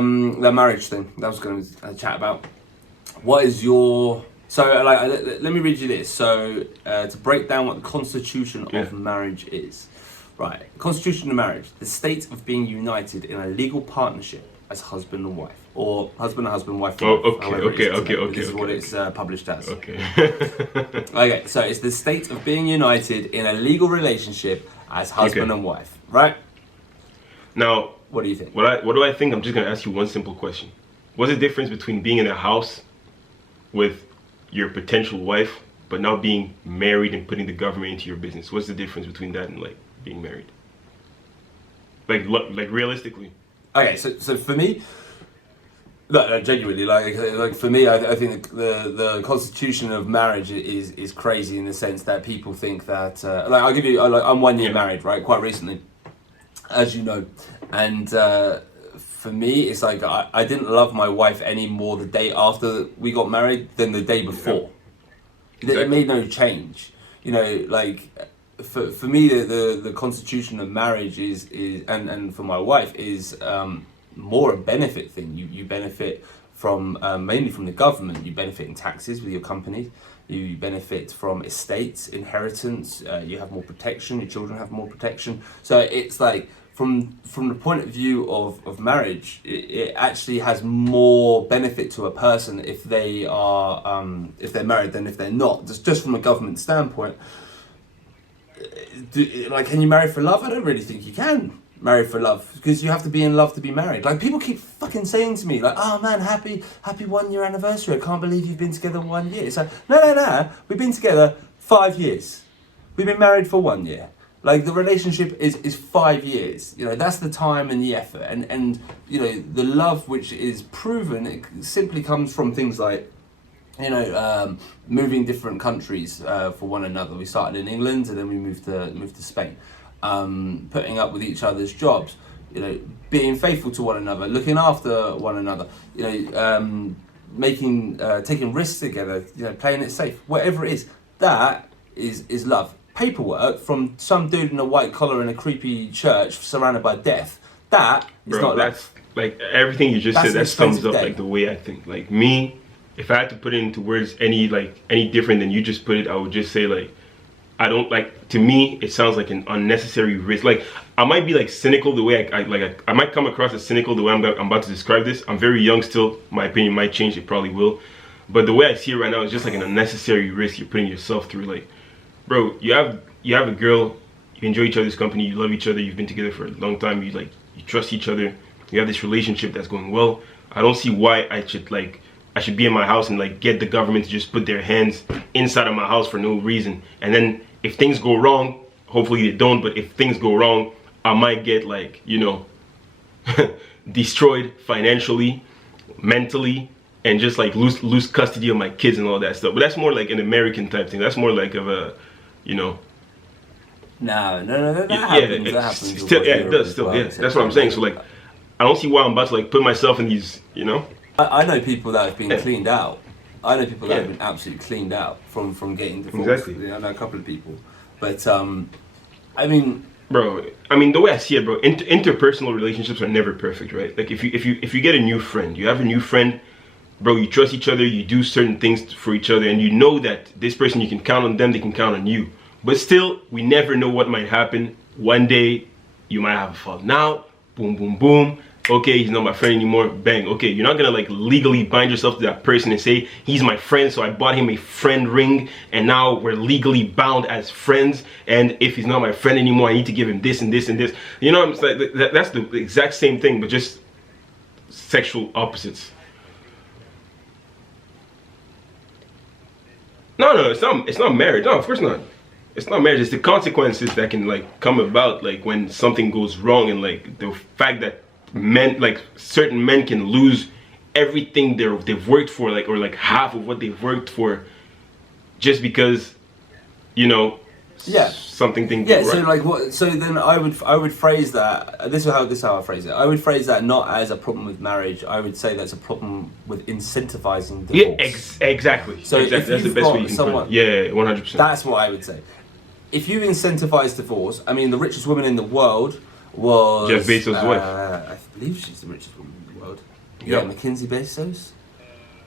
The marriage thing that I was going to chat about. What is your let me read you this. So to break down what the constitution of marriage is, right? Constitution of marriage: the state of being united in a legal partnership as husband and wife, or husband and husband, wife and wife. Okay. This is what it's published as. Okay. Okay, so it's the state of being united in a legal relationship as husband and wife, right? Now, what do you think? What do I think? I'm just gonna ask you one simple question. What's the difference between being in a house with your potential wife, but now being married and putting the government into your business? What's the difference between that and like being married? Like realistically. Okay, so for me, no, genuinely, like for me, I think the constitution of marriage is crazy in the sense that people think that like I'll give you I'm 1 year married, right, quite recently, as you know, and for me it's like I didn't love my wife any more the day after we got married than the day before. Exactly. It made no change, you know, like for me the constitution of marriage is and for my wife is more a benefit thing. You benefit from mainly from the government. You benefit in taxes with your company. You benefit from estates, inheritance. You have more protection. Your children have more protection. So it's like from the point of view of marriage, it actually has more benefit to a person if they are if they're married than if they're not. Just from a government standpoint. Like, can you marry for love? I don't really think you can marry for love, because you have to be in love to be married. Like, people keep fucking saying to me, like, oh man, happy 1 year anniversary. I can't believe you've been together 1 year. It's like, no. We've been together 5 years. We've been married for 1 year. Like, the relationship is 5 years. You know, that's the time and the effort. And you know, the love which is proven, it simply comes from things like, you know, moving different countries for one another. We started in England and then we moved to Spain. Putting up with each other's jobs, you know, being faithful to one another, looking after one another, you know, taking risks together, you know, playing it safe, whatever it is. That is love. Paperwork from some dude in a white collar in a creepy church surrounded by death. That is not love. That's like everything you just said. That sums up like the way I think. Like me, if I had to put it into words any different than you just put it, I would just say like, I don't like, to me, it sounds like an unnecessary risk. Like, I might be like cynical the way I might come across as cynical the way I'm about to describe this. I'm very young still. My opinion might change. It probably will. But the way I see it right now is just like an unnecessary risk you're putting yourself through. Like, bro, you have a girl, you enjoy each other's company, you love each other, you've been together for a long time, you trust each other, you have this relationship that's going well. I don't see why I should be in my house and like get the government to just put their hands inside of my house for no reason. And then if things go wrong, hopefully they don't, but if things go wrong, I might get like, you know, destroyed financially, mentally, and just like lose custody of my kids and all that stuff. But that's more like an American type thing. That's more like of a, you know. No, that happens. That happens. Still, yeah, it does. Still, yeah. That's what I'm saying. So like, I don't see why I'm about to like put myself in these, you know. I know people that have been cleaned out. I know people that have been absolutely cleaned out from getting divorced. Exactly. I know a couple of people, but I mean, bro. I mean, the way I see it, bro, interpersonal relationships are never perfect, right? Like if you get a new friend, you have a new friend, bro. You trust each other. You do certain things for each other, and you know that this person, you can count on them. They can count on you. But still, we never know what might happen. One day, you might have a falling out. Boom, boom, boom. Okay, he's not my friend anymore. Bang. Okay, you're not gonna like legally bind yourself to that person and say he's my friend, so I bought him a friend ring, and now we're legally bound as friends. And if he's not my friend anymore, I need to give him this and this and this. You know, what I'm saying? That's the exact same thing, but just sexual opposites. No, it's not marriage. No, of course not. It's not marriage. It's the consequences that can like come about, like when something goes wrong, and like the fact that men, like certain men, can lose everything they've worked for, like, or like half of what they've worked for, just because, you know, something didn't go right. So like what? So then I would phrase that. This is how I phrase it. I would phrase that not as a problem with marriage. I would say that's a problem with incentivizing divorce. Yeah, exactly. So exactly. That's the best way you can put it. Yeah, 100%. That's what I would say. If you incentivize divorce, I mean, the richest woman in the world was Jeff Bezos' wife. I believe she's the richest woman in the world. Yep. Yeah, Mackenzie Bezos.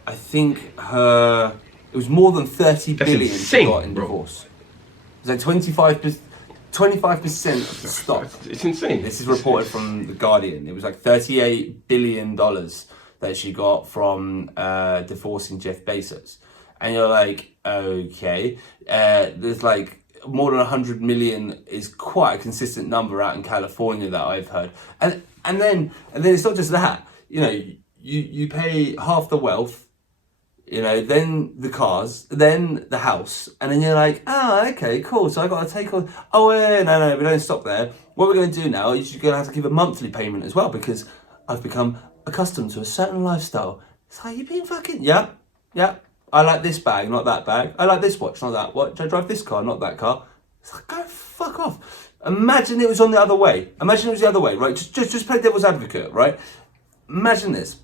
I think it was more than 30 billion insane, she got in divorce. It was like 25% of the stock. It's insane. This is reported from The Guardian. It was like $38 billion that she got from divorcing Jeff Bezos. And you're like, okay, there's like more than 100 million is quite a consistent number out in California that I've heard. And then it's not just that, you know, you pay half the wealth, you know, then the cars, then the house, and then you're like, okay, cool. So I got to take on. Oh, yeah, no, we don't stop there. What we're going to do now is you're going to have to give a monthly payment as well because I've become accustomed to a certain lifestyle. It's like, you being fucking, yeah. I like this bag, not that bag. I like this watch, not that watch. I drive this car, not that car. It's like, go fuck off. Imagine it was on the other way. Imagine it was the other way, right? Just play devil's advocate, right? Imagine this.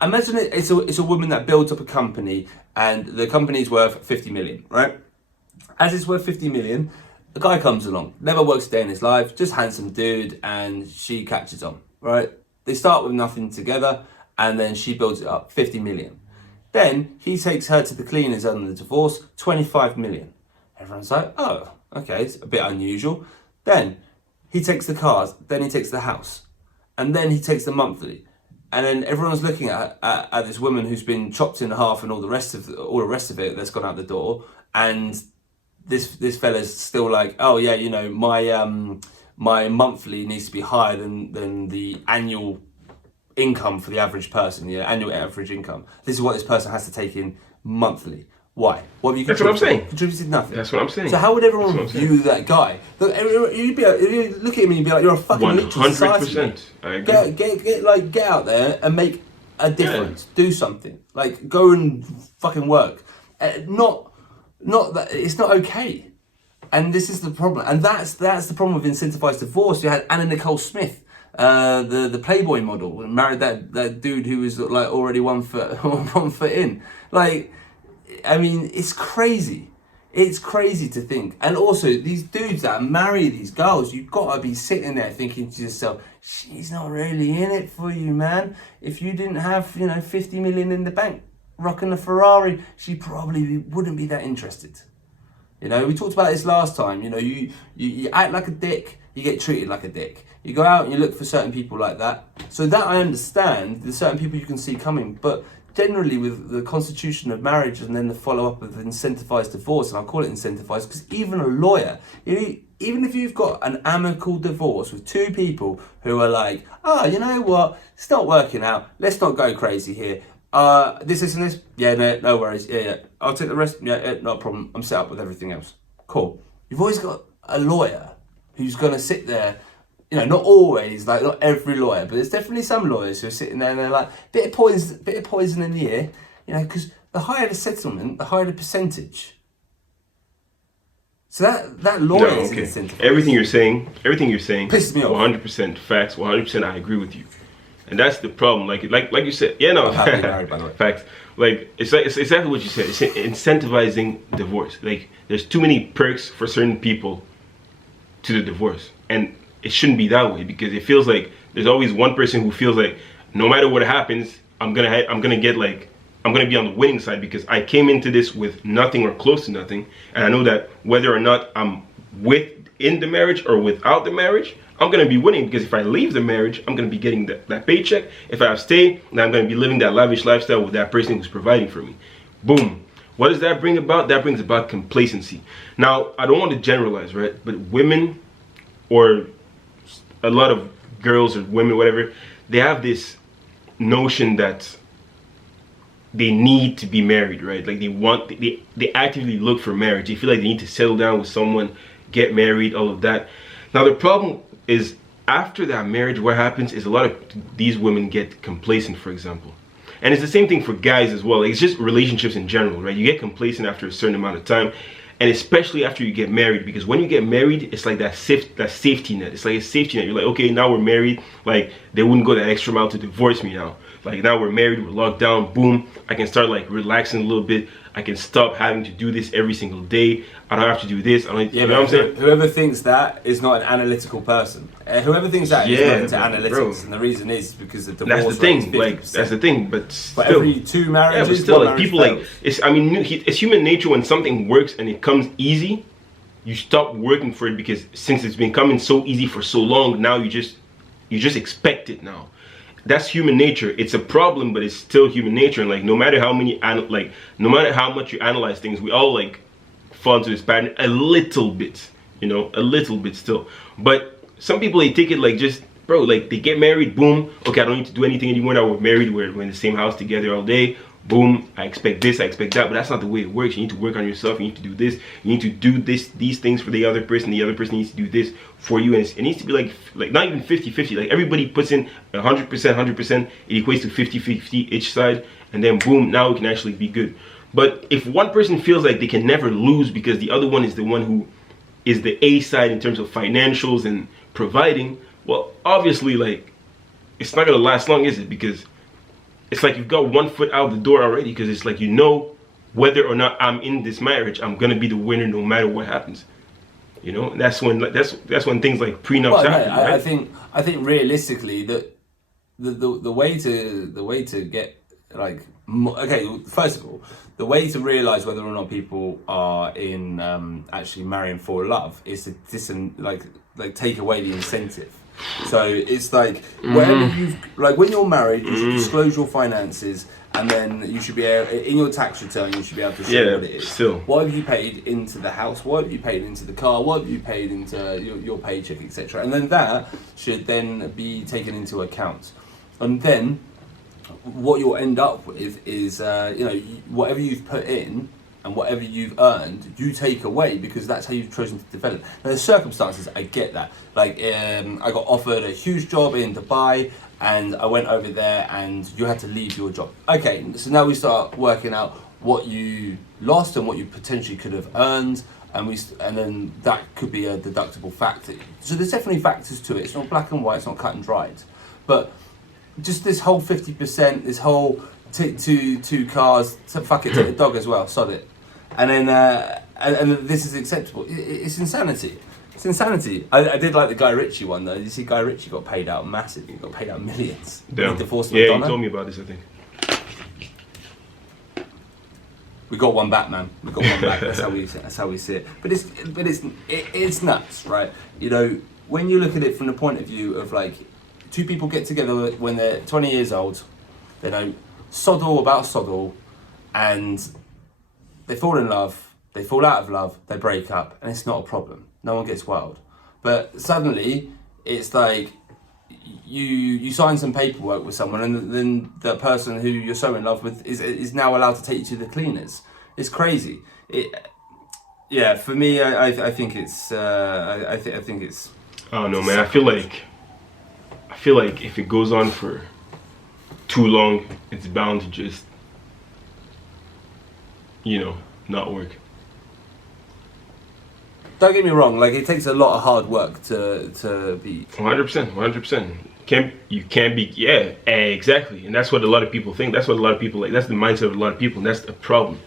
Imagine it's a woman that builds up a company and the company's worth 50 million, right? As it's worth 50 million, a guy comes along, never works a day in his life, just handsome dude, and she catches on, right? They start with nothing together and then she builds it up, 50 million. Then he takes her to the cleaners under the divorce, 25 million. Everyone's like, oh, okay, it's a bit unusual. Then he takes the cars, then he takes the house, and then he takes the monthly. And then everyone's looking at this woman who's been chopped in half and all the rest of it that's gone out the door. And this fella's still like, oh yeah, you know, my monthly needs to be higher than the annual income for the average person, annual average income. This is what this person has to take in monthly. Why? What have you contributed? That's what I'm saying. Contributed nothing. That's what I'm saying. So how would everyone view that guy? Look, you'd look at him and you'd be like, you're a fucking leech of society. 100%. I agree. Get out there and make a difference. Yeah. Do something. Like, go and fucking work. Not that it's not okay. And this is the problem. And that's the problem with incentivized divorce. You had Anna Nicole Smith, the Playboy model, married that dude who was like already 1 foot in. Like, I mean, it's crazy. It's crazy to think. And also, these dudes that marry these girls, you've got to be sitting there thinking to yourself, she's not really in it for you, man. If you didn't have, 50 million in the bank, rocking a Ferrari, she probably wouldn't be that interested. We talked about this last time. You act like a dick, you get treated like a dick. You go out and you look for certain people like that. So that I understand, there's certain people you can see coming, but generally with the constitution of marriage and then the follow-up of incentivized divorce, and I'll call it incentivized because even a lawyer, even if you've got an amicable divorce with two people who are like, you know what, it's not working out, let's not go crazy here, this and this, yeah, no worries, yeah, I'll take the rest, yeah, no problem, I'm set up with everything else, cool. You've always got a lawyer who's going to sit there. Not always, like not every lawyer, but there's definitely some lawyers who are sitting there and they're like, bit of poison in the ear, because the higher the settlement, the higher the percentage. So that lawyer is incentivized. Everything you're saying pisses me off. 100% facts, 100% I agree with you. And that's the problem, like you said, I'm happily married, by the way. Facts. Like it's exactly what you said. It's incentivizing divorce. Like there's too many perks for certain people to the divorce. And it shouldn't be that way because it feels like there's always one person who feels like no matter what happens, I'm gonna be on the winning side because I came into this with nothing or close to nothing, and I know that whether or not I'm in the marriage or without the marriage, I'm gonna be winning because if I leave the marriage, I'm gonna be getting that paycheck. If I stay, then I'm gonna be living that lavish lifestyle with that person who's providing for me. Boom. What does that bring about? That brings about complacency. Now, I don't want to generalize, right? But women or a lot of girls or women, whatever, they have this notion that they need to be married, right? Like they actively look for marriage. They feel like they need to settle down with someone, get married, all of that. Now the problem is after that marriage, what happens is a lot of these women get complacent, for example. And it's the same thing for guys as well. Like, it's just relationships in general, right? You get complacent after a certain amount of time. And especially after you get married, because when you get married, it's like that safety net. It's like a safety net. You're like, okay, now we're married. Like, they wouldn't go that extra mile to divorce me now. Like, now we're married, we're locked down, boom. I can start like relaxing a little bit. I can stop having to do this every single day. I don't have to do this. I don't. You know what I'm saying? Whoever thinks that is not an analytical person. Whoever thinks that is not into analytics, bro. And the reason is because the divorce that's the thing. Rate Like that's the thing. But still, every 2 marriages, but still, like people fails. like it's. I mean, it's human nature when something works and it comes easy, you stop working for it because since it's been coming so easy for so long, now you just expect it now. That's human nature. It's a problem, but it's still human nature. And like, no matter how much you analyze things, we all like fall into this pattern a little bit, you know, a little bit still. But some people, they take it like just, bro, like they get married, boom, okay, I don't need to do anything anymore. Now we're married, we're in the same house together all day. Boom, I expect this, I expect that, but that's not the way it works. You need to work on yourself, you need to do this, you need to do these things for the other person needs to do this for you, and it needs to be like not even 50-50, like everybody puts in 100%, it equates to 50-50 each side, and then boom, now it can actually be good. But if one person feels like they can never lose because the other one is the one who is the A side in terms of financials and providing, well, obviously, like, it's not gonna last long, is it? Because it's like you've got one foot out the door already, because it's like, you know, whether or not I'm in this marriage, I'm gonna be the winner no matter what happens. You know, that's when things like prenups happen. Right? I think realistically that the way to get like okay, first of all, the way to realize whether or not people are in actually marrying for love is to take away the incentive. So it's like whatever you've like when you're married, you should disclose your finances, and then you should be able, in your tax return, you should be able to show what it is. Still. What have you paid into the house? What have you paid into the car? What have you paid into your paycheck, etc. And then that should then be taken into account. And then what you'll end up with is whatever you've put in and whatever you've earned, you take away, because that's how you've chosen to develop. Now, the circumstances, I get that. Like, I got offered a huge job in Dubai, and I went over there, and you had to leave your job. Okay, so now we start working out what you lost and what you potentially could have earned, and then that could be a deductible factor. So there's definitely factors to it. It's not black and white. It's not cut and dried. But just this whole 50%, this whole two cars, so fuck it, take the dog as well, sod it. And then and this is acceptable. It's insanity. It's insanity. I did like the Guy Ritchie one though. You see, Guy Ritchie got paid out massive. He got paid out millions. Yeah. He divorced Madonna. Yeah, you told me about this, I think. We got one back, man. We got one back. That's how we see it. But it's nuts, right? You know, when you look at it from the point of view of like, two people get together when they're 20 years old, they know sod all about sod all, and they fall in love, they fall out of love, they break up, and it's not a problem. No one gets wild. But suddenly, it's like you sign some paperwork with someone, and then the person who you're so in love with is now allowed to take you to the cleaners. It's crazy. Yeah, for me, I think it's I think it's. I don't know, man. I feel like if it goes on for too long, it's bound to just, not work. Don't get me wrong, like it takes a lot of hard work to be 100%. You can't be, yeah, exactly. And that's what a lot of people think. That's what a lot of people like. That's the mindset of a lot of people, and that's the problem.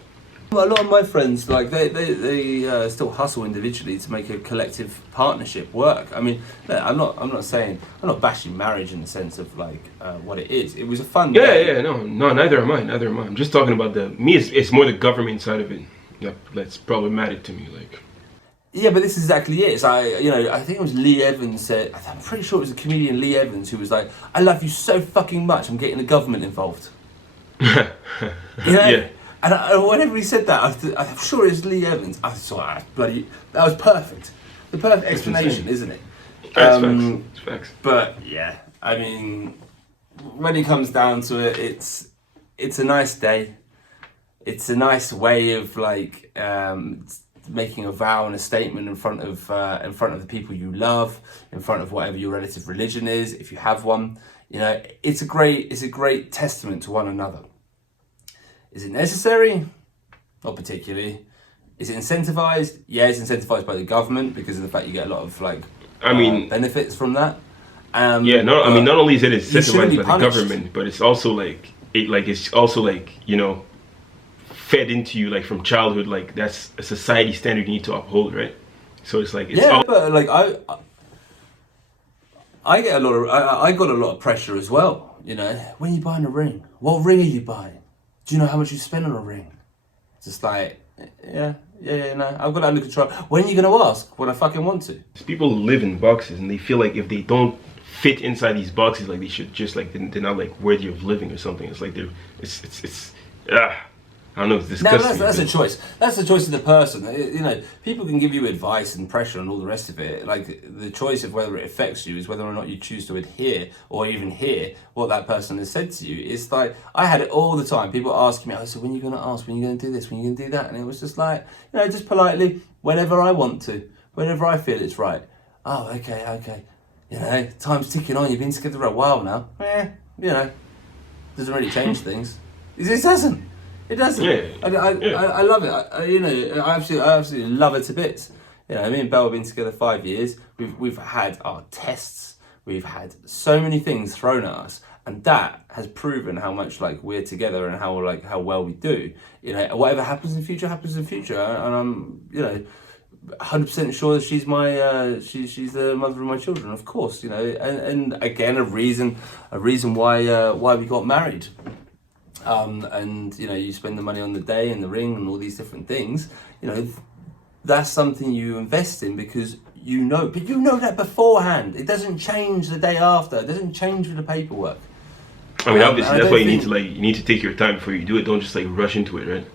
A lot of my friends, like they still hustle individually to make a collective partnership work. I mean, I'm not bashing marriage in the sense of like what it is. It was a fun. No, neither am I. I'm just talking about it's more the government side of it that's problematic to me. Like. Yeah, but this is exactly it. So I think it was Lee Evans said. I'm pretty sure it was a comedian, Lee Evans, who was like, "I love you so fucking much. I'm getting the government involved." Yeah. And whenever he said that, I'm sure it's Lee Evans. I thought, that was perfect. The perfect explanation, isn't it? It's facts. But yeah, I mean, when it comes down to it, it's a nice day. It's a nice way of like making a vow and a statement in front of the people you love, in front of whatever your relative religion is, if you have one. It's a great testament to one another. Is it necessary? Not particularly. Is it incentivized? Yeah, it's incentivized by the government because of the fact you get a lot of benefits from that. Not only is it incentivized by the government, but it's also fed into you like from childhood. Like that's a society standard you need to uphold, right? So it's like but like I get a lot of I got a lot of pressure as well. You know, when are you buying a ring? What ring are you buying? Do you know how much you spend on a ring? It's just like, no, I've got it under control. When are you going to ask? When I fucking want to. People live in boxes and they feel like if they don't fit inside these boxes, like they should just like they're not like worthy of living or something. It's like it's I don't know, it's disgusting. No, that's a choice. That's the choice of the person. You know, people can give you advice and pressure and all the rest of it. Like, the choice of whether it affects you is whether or not you choose to adhere or even hear what that person has said to you. It's like, I had it all the time. People asking me, so when are you going to ask? When are you going to do this? When are you going to do that? And it was just like, you know, just politely, whenever I want to, whenever I feel it's right. Oh, okay. You know, time's ticking on. You've been together for a while now. You know, doesn't really change things. It doesn't. It doesn't. Yeah. I love it. I absolutely love it to bits. You know, me and Belle have been together 5 years. We've had our tests. We've had so many things thrown at us, and that has proven how much like we're together and how well we do. You know, whatever happens in future happens in future, and I'm 100% sure that she's my she's the mother of my children, of course. You know, and again a reason why we got married. And you know, you spend the money on the day and the ring and all these different things. You know, that's something you invest in because you know that beforehand. It doesn't change the day after. It doesn't change with the paperwork. I mean, obviously, that's why you need to take your time before you do it. Don't just like rush into it, right?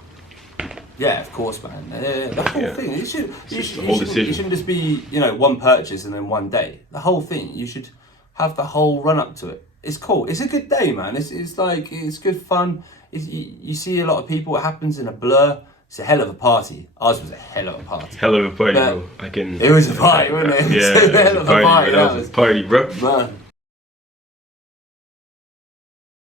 Yeah, of course, man. The whole thing. You shouldn't just be one purchase and then one day. The whole thing. You should have the whole run up to it. It's cool. It's a good day, man. It's like, it's good fun. You see a lot of people. It happens in a blur. It's a hell of a party. Ours was a hell of a party. Hell of a party, bro. It was a party, wasn't it? Yeah, it was a party. That was a party, bro. Man.